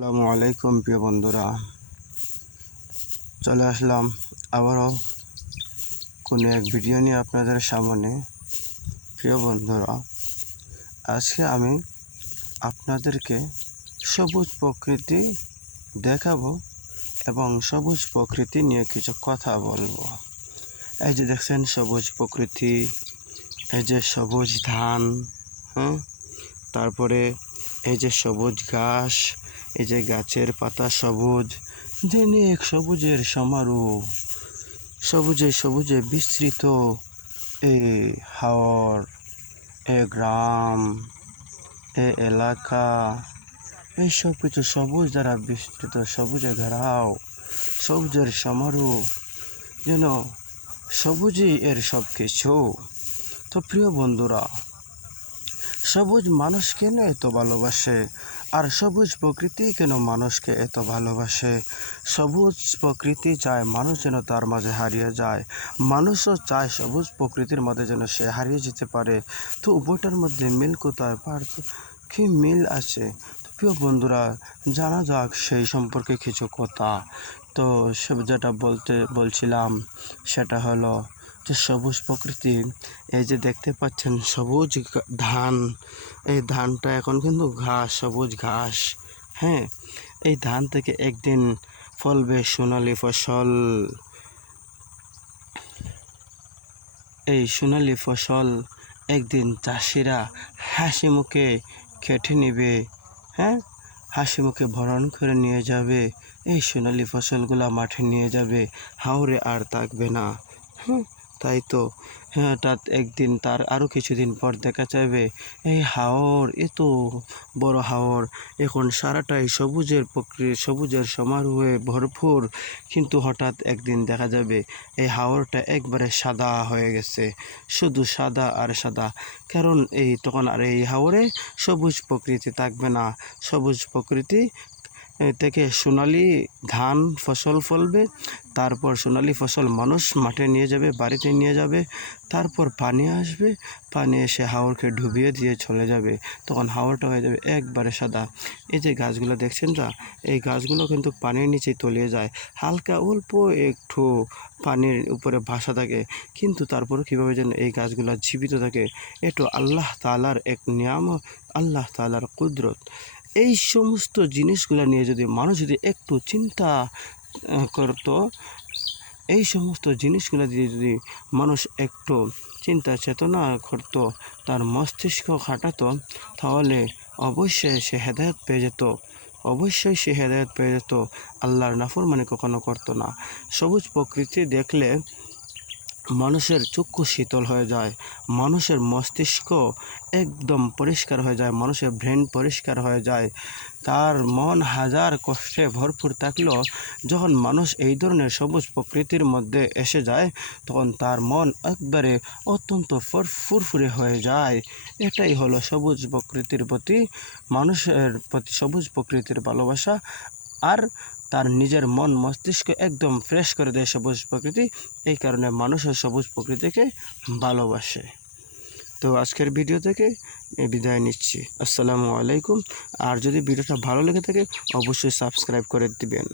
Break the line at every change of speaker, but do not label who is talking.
আসসালামু আলাইকুম, প্রিয় বন্ধুরা। চলে আসলাম আবারও কোনো এক ভিডিও নিয়ে আপনাদের সামনে। প্রিয় বন্ধুরা, আজকে আমি আপনাদেরকে সবুজ প্রকৃতি দেখাবো এবং সবুজ প্রকৃতি নিয়ে কিছু কথা বলব। এই যে দেখছেন, সবুজ প্রকৃতি, এই যে সবুজ ধান হ্যাঁ তারপরে এই যে সবুজ ঘাস এই যে গাছের পাতা সবুজ দিনে এক সবুজের সমারোহ, সবুজে সবুজে বিস্তৃত এ হাওর, এ গ্রাম, এ এলাকা এই সব কিছু সবুজ দ্বারা বিস্তৃত, সবুজে ঘেরাও, সবুজের সমারোহ, যেন সবুজই এর সব কিছু তো প্রিয় বন্ধুরা, সবুজ মানুষ কেন এত ভালোবাসে আর সবুজ প্রকৃতি কেন মানুষকে এত ভালোবাসে? সবুজ প্রকৃতি চায় মানুষ যেন তার মাঝে হারিয়ে যায়। মানুষও চায় সবুজ প্রকৃতির মধ্যে যেন সে হারিয়ে যেতে পারে। তো উভয়টার মধ্যে মিল কোথায়? পার্থ কি মিল আছে। তো প্রিয় বন্ধুরা, জানা যাক সেই সম্পর্কে কিছু কথা। তো সব যেটা বলতে বলছিলাম, সেটা হলো যে সবুজ প্রকৃতি। এই যে দেখতে পাচ্ছেন সবুজ ধান। এই ধানটা এখন কিন্তু ঘাস, সবুজ ঘাস। হ্যাঁ এই ধান থেকে একদিন ফলবে সোনালি ফসল। এই সোনালি ফসল একদিন চাষিরা হাসি মুখে খেটে নেবে। হ্যাঁ হাসি মুখে ভরণ করে নিয়ে যাবে। এই সোনালি ফসলগুলা মাঠে নিয়ে যাবে। হাওরে আর থাকবে না। হ্যাঁ তাই তো? হ্যাঁ হঠাৎ একদিন তার আরও কিছুদিন পর দেখা যাবে। এই হাওর এত বড় হাওর। এখন সারাটাই সবুজের প্রকৃতি সবুজের সমারোহে ভরপুর। কিন্তু হঠাৎ একদিন দেখা যাবে, এই হাওরটা একবারে সাদা হয়ে গেছে। শুধু সাদা আর সাদা। কারণ এই, তখন আর এই হাওরে সবুজ প্রকৃতি থাকবে না। সবুজ প্রকৃতি থেকে সোনালি ধান ফসল ফলবে, তারপর সোনালি ফসল মানুষ মাঠে নিয়ে যাবে, বাড়িতে নিয়ে যাবে, তারপর পানি আসবে, পানি এসে হাওরকে ডুবিয়ে দিয়ে চলে যাবে। তখন হাওরটা হয়ে যাবে একবারে সাদা। এই যে গাছগুলো দেখছেন না এই গাছগুলো কিন্তু পানির নিচে তলিয়ে যায়। হালকা অল্প একটু পানির উপরে ভাসা থাকে, কিন্তু তারপরে কীভাবে যেন এই গাছগুলো জীবিত থাকে একটু আল্লাহ তালার এক নিয়াম আল্লাহ তালার কুদরত। এই সমস্ত জিনিসগুলো নিয়ে যদি মানুষ যদি একটু চিন্তা করতো, এই সমস্ত জিনিসগুলো দিয়ে যদি মানুষ একটু চিন্তা চেতনা করতো, তার মস্তিষ্ক খাটাতো, তাহলে অবশ্যই সে হেদায়ত পেয়ে যেত। অবশ্যই সে হেদায়ত পেয়ে যেত। আল্লাহর নাফরমানি কখনো করতো না। সবুজ প্রকৃতি দেখলে মানুষের চক্ষু শীতল হয়ে যায়, মানুষের মস্তিষ্ক একদম পরিষ্কার হয়ে যায়, মানুষের ব্রেন পরিষ্কার হয়ে যায়। তার মন হাজার কষ্টে ভরপুর থাকলেও যখন মানুষ এই ধরনের সবুজ প্রকৃতির মধ্যে এসে যায়, তখন তার মন একবারে অত্যন্ত ফর- ফুরফুরে হয়ে যায়। এটাই হলো সবুজ প্রকৃতির প্রতি মানুষের প্রতি সবুজ প্রকৃতির ভালোবাসা। আর তার নিজের মন মস্তিষ্ক একদম ফ্রেশ করে দেয় সবুজ প্রকৃতি। এই কারণে মানুষের সবুজ প্রকৃতিকে ভালোবাসে। তো আজকের ভিডিও থেকে বিদায় নিচ্ছি। আসসালামু আলাইকুম। আর যদি ভিডিওটা ভালো লেগে থাকে, অবশ্যই সাবস্ক্রাইব করে দিবেন।